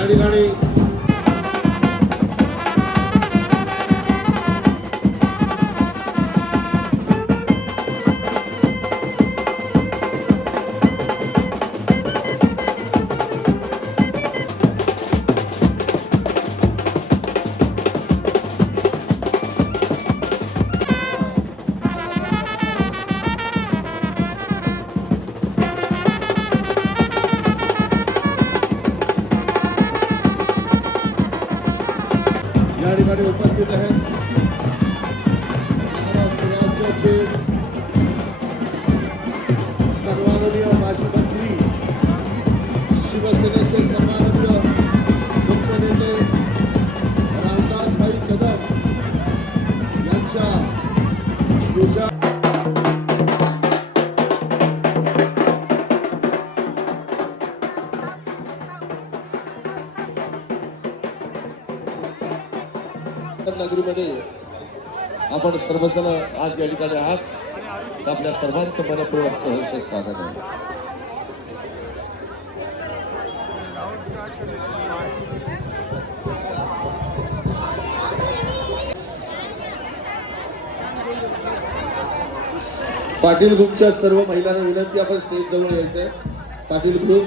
या ठिकाणी या ठिकाणी उपस्थित आहेत महाराष्ट्र राज्याचे सन्माननीय माजी मंत्री, शिवसेनेचे सन्माननीय मुख्य नेते रामदासभाई कदम यांच्या स्पेशल नगरीमध्ये आपण सर्वजण आज या ठिकाणी आहात. आपल्या सर्वांचं मनपूर्वक सहर्ष स्वागत आहे. पाटील ग्रुपच्या सर्व महिलांना विनंती, आपण स्टेज जवळ यायचंय. पाटील ग्रुप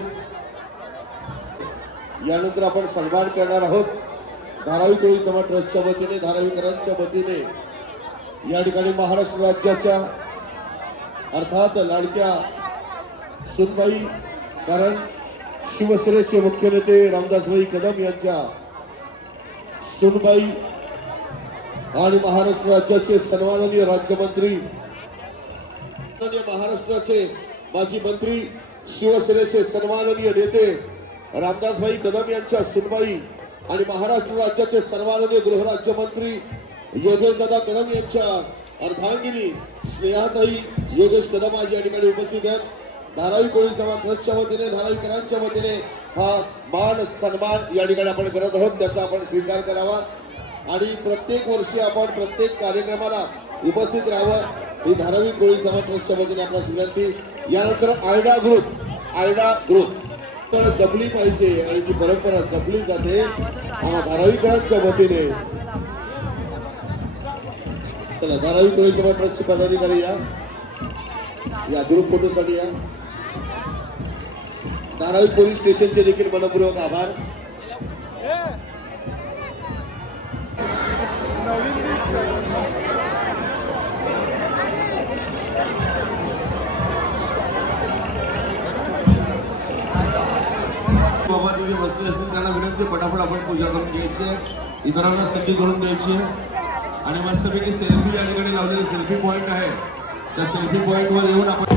यानंतर आपण सन्मान करणार आहोत. धारावी कोळी समाज ट्रस्टच्या वतीने, धारावीकरांच्या वतीने या ठिकाणी महाराष्ट्र राज्याच्या अर्थात लाडक्या सुनबाई, कारण शिवसेनेचे मुख्य नेते रामदासभाई कदम यांच्या सुनबाई आणि महाराष्ट्र राज्याचे सन्माननीय राज्यमंत्री, महाराष्ट्राचे माजी मंत्री, शिवसेनेचे सन्माननीय नेते रामदासभाई कदम यांच्या सुनबाई आणि महाराष्ट्र राज्याचे सन्माननीय गृहराज्यमंत्री योगेशदादा कदम यांच्या अर्धांगिनी स्नेहाताई योगेश कदम आज या ठिकाणी उपस्थित आहेत. धारावी कोळी समाज ट्रस्टच्या वतीने, धारावीकरांच्या वतीने हा मान सन्मान या ठिकाणी आपण करत आहोत. त्याचा आपण स्वीकार करावा आणि प्रत्येक वर्षी आपण प्रत्येक कार्यक्रमाला उपस्थित राहावं ही धारावी कोळी समाज ट्रस्टच्या वतीने आपल्याला विनंती. यानंतर आयडा ग्रुप जपली पाहिजे आणि ती परंपरा जपली जाते. आम्हा धारावीकरांच्या वतीने चला, धारावी कोळी समाज ट्रस्टचे पदाधिकारी या ग्रुप फोटोसाठी या. धारावी पोलीस स्टेशनचे देखील मनपूर्वक आभार. बाबा तिथे बसले असतील त्यांना विनंती, पटापट आपण पूजा करून घ्यायची आहे, इतरांना संधी करून द्यायची आहे आणि मस्तपैकी सेल्फी या ठिकाणी लावलेली सेल्फी पॉईंट आहे, त्या सेल्फी पॉईंटवर येऊन आपण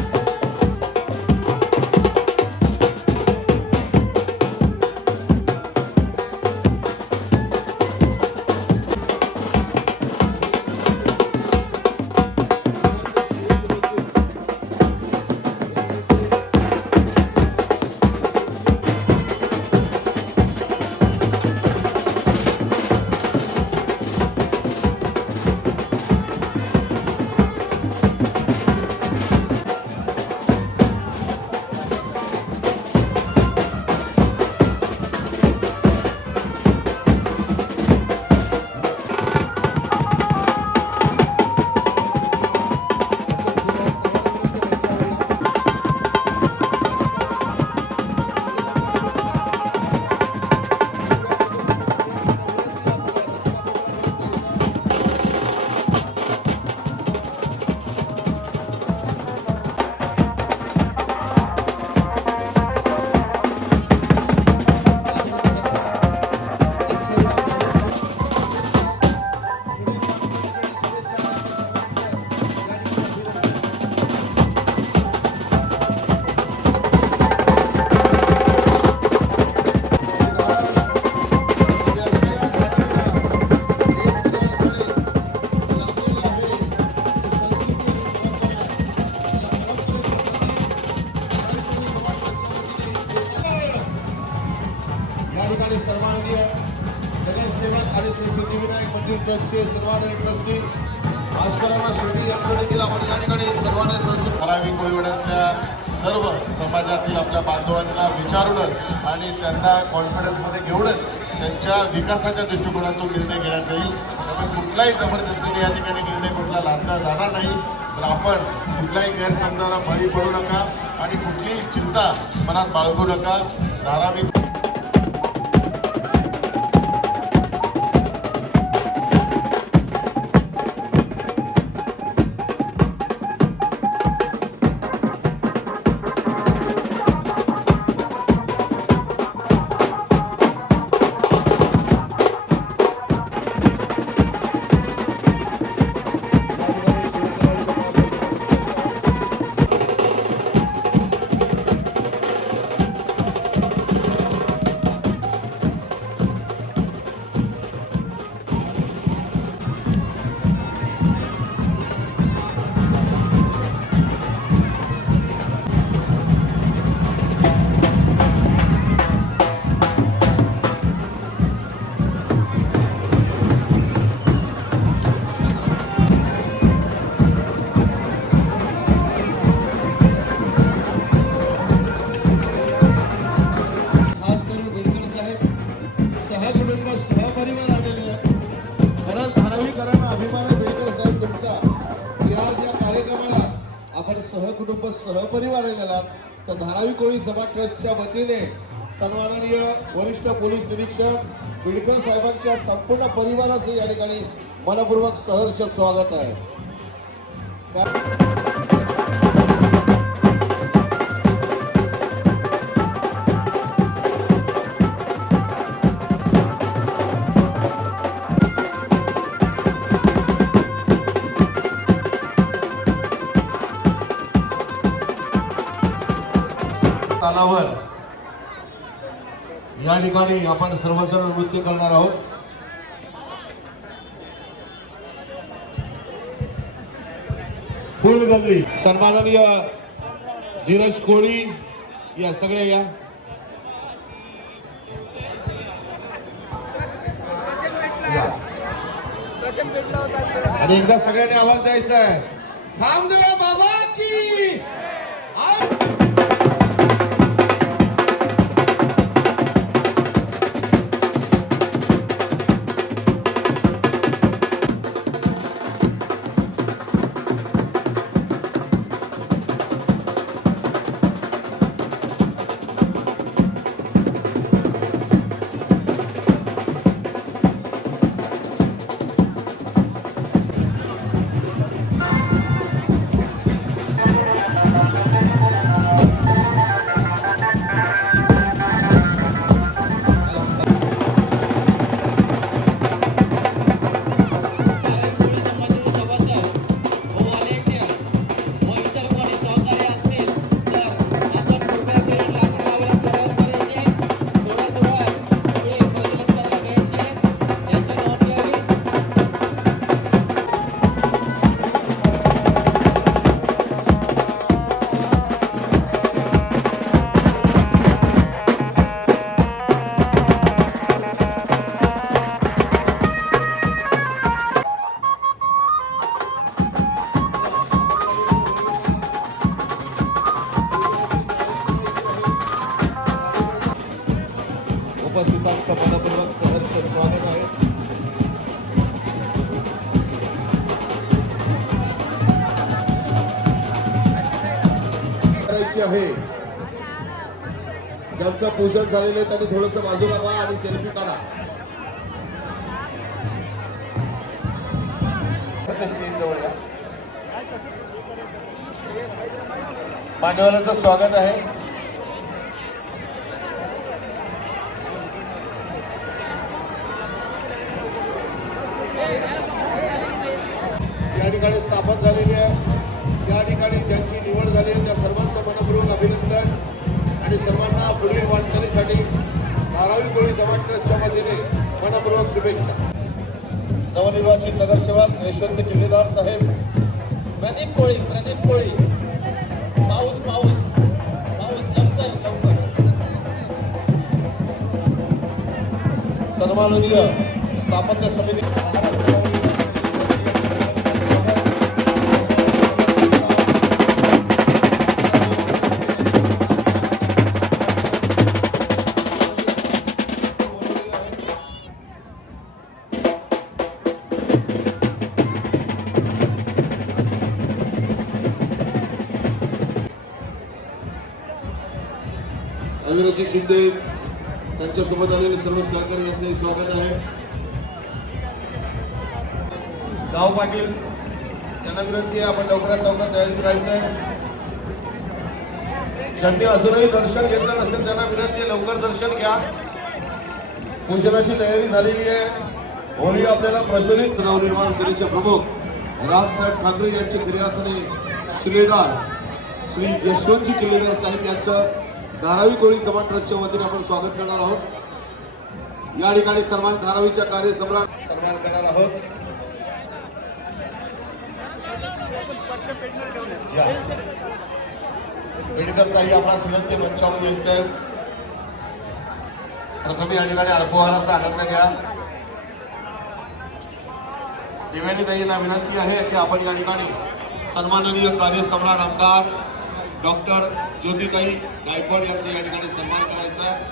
ठिकाणी सन्माननीय नगरसेवक आणि श्री सिद्धिविनायक मंदिर ट्रस्टचे सन्माननीय ट्रस्टी भास्करराव शेट्टी यांचं देखील आपण या ठिकाणी सन्मानित करू. धारावी कोळीवाड्यातल्या सर्व समाजातील आपल्या बांधवांना विचारूनच आणि त्यांना कॉन्फिडन्समध्ये घेऊनच त्यांच्या विकासाच्या दृष्टिकोनातून निर्णय घेण्यात येईल. त्यामुळे कुठलाही जबरदस्तीने या ठिकाणी निर्णय कुठला लादला जाणार नाही. तर आपण कुठल्याही गैरसमजाला बळी पडू नका आणि कुठलीही चिंता मनात बाळगू नका. धारावी सहकुटुंब सहपरिवार आलेला तर धारावी कोळी सभा ट्रस्टच्या वतीने सन्माननीय वरिष्ठ पोलीस निरीक्षक बिडकर साहेबांच्या संपूर्ण परिवाराचे या ठिकाणी मनपूर्वक सहर्ष स्वागत आहे. तालावर या ठिकाणी आपण सर्वजण नृत्य करणार आहोत. फुल गल्ली सन्माननीय धीरज कोळी या सगळे या आणि एकदा सगळ्यांनी आवाज द्यायचा आहे. थांबदेव बाबा की उपस्थितांचं मनपूर्वक सहर्ष स्वागत आहे. करायची आहे. ज्यांचं पूजन झालेलं आहे त्यांनी थोडंसं बाजूला व्हा आणि सेल्फी काढा. स्टेज जवळ या. मान्यवरांचं स्वागत आहे. या ठिकाणी स्थापन झालेली आहे. या ठिकाणी ज्यांची निवड झाली आहे त्या सर्वांचं मनपूर्वक अभिनंदन आणि सर्वांना पुढील वाटचालीसाठी धारावी कोळी सभा ट्रस्टच्या वतीने मनपूर्वक शुभेच्छा. नवनिर्वाचित नगरसेवक यशवंत किल्लेदार साहेब. प्रदीप कोळी पाऊस पाऊस पाऊस लवकर लवकर. सन्माननीय स्थापत्य समिती रवीराजी शिंदे त्यांच्यासोबत आलेले सर्व सहकारी यांचंही स्वागत आहे. गाव पाटील यांना विनंती आहे आपण लवकरात लवकर तयारी करायचं आहे. ज्यांनी अजूनही दर्शन घेतलं नसेल त्यांना विनंती आहे लवकर दर्शन घ्या. पूजनाची तयारी झालेली आहे. होळी आपल्याला प्रज्वलित नवनिर्माण सेनेचे प्रमुख राजसाहेब ठाकरे यांचे खऱ्या अर्थाने शिलेदार श्री यशवंतजी किल्लेदार साहेब यांचं धारावी कोळी समाज ट्रस्टच्या वतीने आपण स्वागत करणार आहोत. या ठिकाणी सन्मान धारावीच्या कार्यसम्राट सन्मान करणार आहोत. बीडकर ताई आपणास विनंती मंचावर यायचं आहे. प्रथम या ठिकाणी अल्पोहाराचा आनंद घ्या. देवानी ताईंना विनंती आहे की आपण या ठिकाणी सन्माननीय कार्यसम्राट आमदार डॉक्टर ज्योतिताई गायकवाड यांचा या ठिकाणी सन्मान करायचा आहे.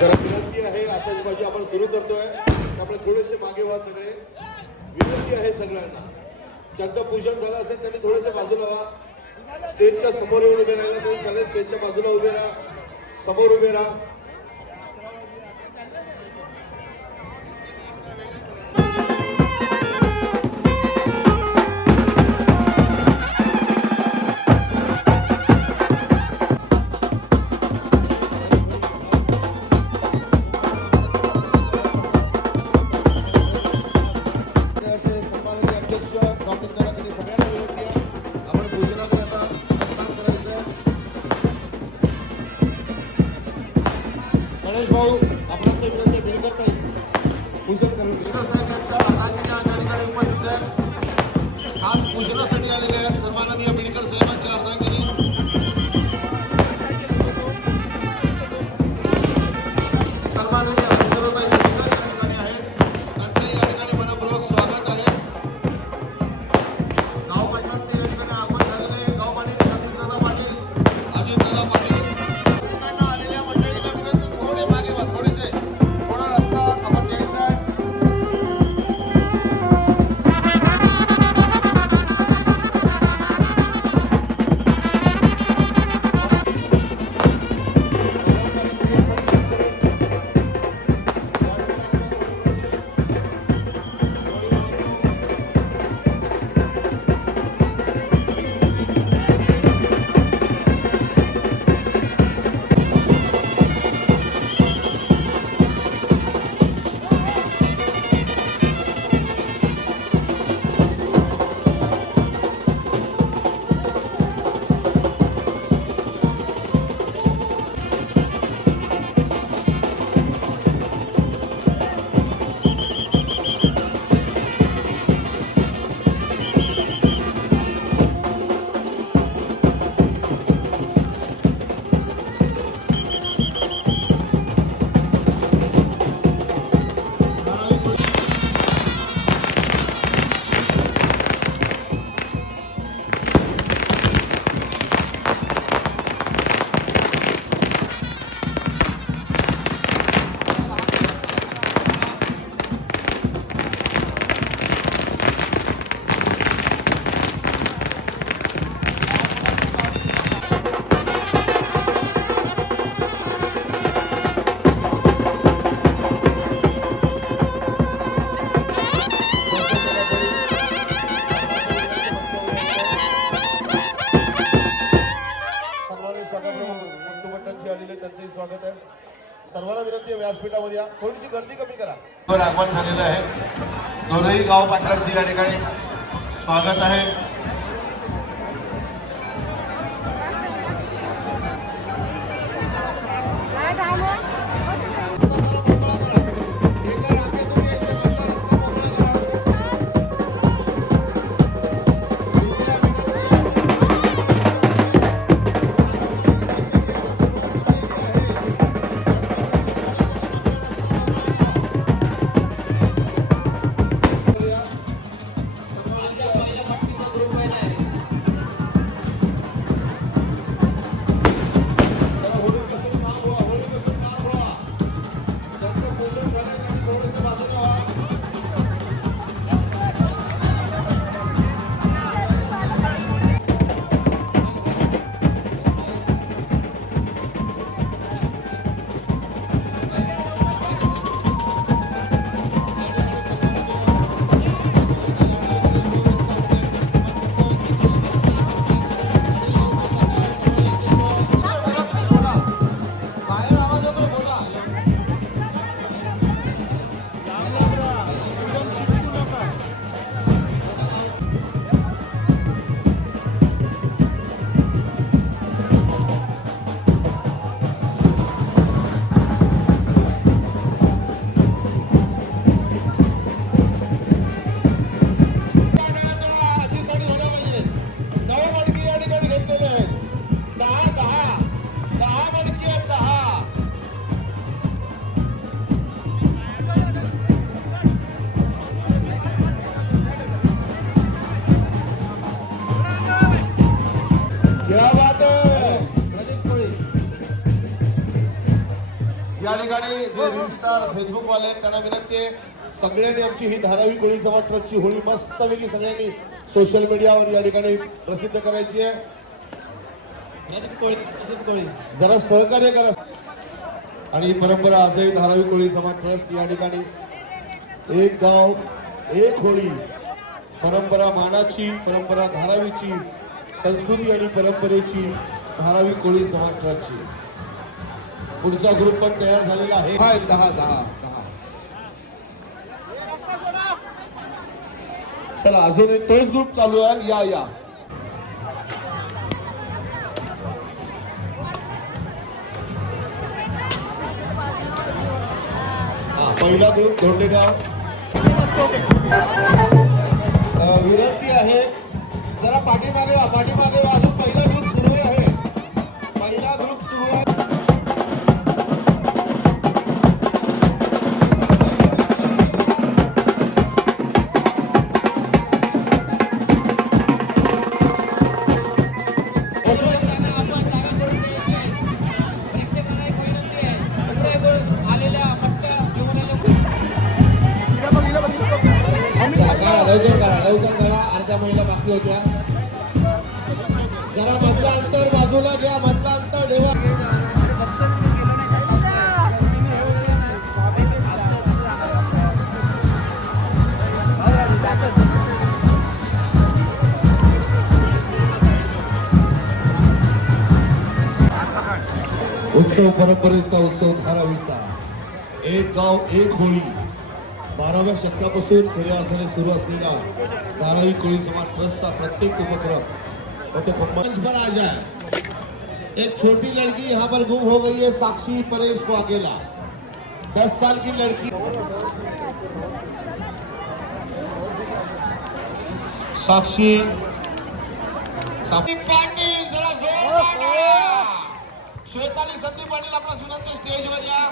जरा विनंती आहे आतषबाजी आपण सुरू करतोय त्यामुळे थोडेसे मागे व्हा सगळे. विनंती आहे सगळ्यांना ज्यांचं पूजन झालं असेल त्यांनी थोडेसे बाजूला व्हा. स्टेजच्या समोर येऊन उभे राहिला तरी चालेल. स्टेजच्या बाजूला उभे राहा. समोर उभे राहा. गणेश भाऊ आपणास विनंती बीडकर ताई पूजन करून बीडकर साहेब यांच्या हाताच्या या ठिकाणी उपस्थित आहेत. खास पूजनासाठी आलेले आहेत सन्माननीय बीडकर साहेबांच्या अर्धांगिनी. सन्माननीय हर्षवर्धन बीडकर या ठिकाणी आहेत. त्यांचंही या ठिकाणी मनपूर्वक स्वागत आहे. गाव पाटलांचे या ठिकाणी आगमन झालेले आहे. गाव पाटील सतीशदादा पाटील अजितदादा पाटील आलेल्या मंडळीला विनंती थोडे मागे वा. थोडेसे थोडा रस्ता आपण द्यायचा आहे. त्यांचंही स्वागत आहे. सर्वांना विनंती आहे व्यासपीठावर या. थोडीशी गर्दी कमी करा. आगमन झालेलं आहे. दोनही गाव पाटलांचे या ठिकाणी स्वागत आहे. या ठिकाणी जे रील स्टार फेसबुक वाले आहेत त्यांना विनंती आहे, सगळ्यांनी आमची ही धारावी कोळी समाज ट्रस्टची होळी मस्तपैकी सगळ्यांनी सोशल मीडियावर या ठिकाणी प्रसिद्ध करायची आहे. प्रदीप कोळी जरा सहकार्य करा. आणि ही परंपरा आजही धारावी कोळी समाज ट्रस्ट या ठिकाणी एक गाव एक होळी, परंपरा मानाची, परंपरा धारावीची, संस्कृती आणि परंपरेची धारावी कोळी समाज ट्रस्टची. पुढचा ग्रुप पण तयार झालेला आहे. 10 चला अजून एक तोच ग्रुप चालू आहे. या पहिला ग्रुप धोंडेगाव. विनंती आहे जरा पाठीमागे अजून पहिला ग्रुप सुरू आहे. पहिला ग्रुप सुरू आहे. प्रेक्षकांना एक विनंती आहे, आलेल्या मटका घेऊन लवकर करा. अर्ध्या महिला बाकी होत्या. जरा मधलं अंतर बाजूला घ्या. मधलं अंतर ठेवा. उत्सव परंपरेचा उत्सव धारावीचा. एक गाव एक होळी. 12व्या शतकापासून खऱ्या अर्थाने सुरू असलेला धारावी कोळी समाज ट्रस्टचा प्रत्येक उपक्रम मंच पर आ जाए. एक छोटी लड़की यहाँ पर गुम हो गई है, साक्षी परेश को अकेला. 10 साल की लड़की. साक्षी पाटील, जरा जोरदार टाळ्या. श्वेताली संदीप पाटील आपला विनंती स्टेजवर या.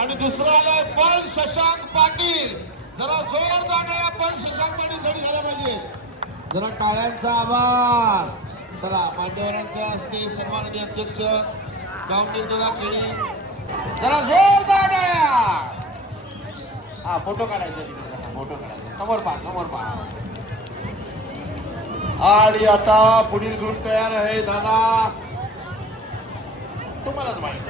आणि दुसरं आलंय पण शशांक पाटील. जरा जोरदार टाळ्या. पण शशांक पाटील जरी झाला पाहिजे. जरा टाळ्यांचा आवाज. चला मान्यवरांच्या हस्ते सन्माननीय अध्यक्ष दादा केळी. जरा जोरदार टाळ्या. हा फोटो काढायचा तिकडे. जरा फोटो काढायचा. समोर पहा. आणि आता पुढील ग्रुप तयार आहे. दादा तुम्हालाच माहिती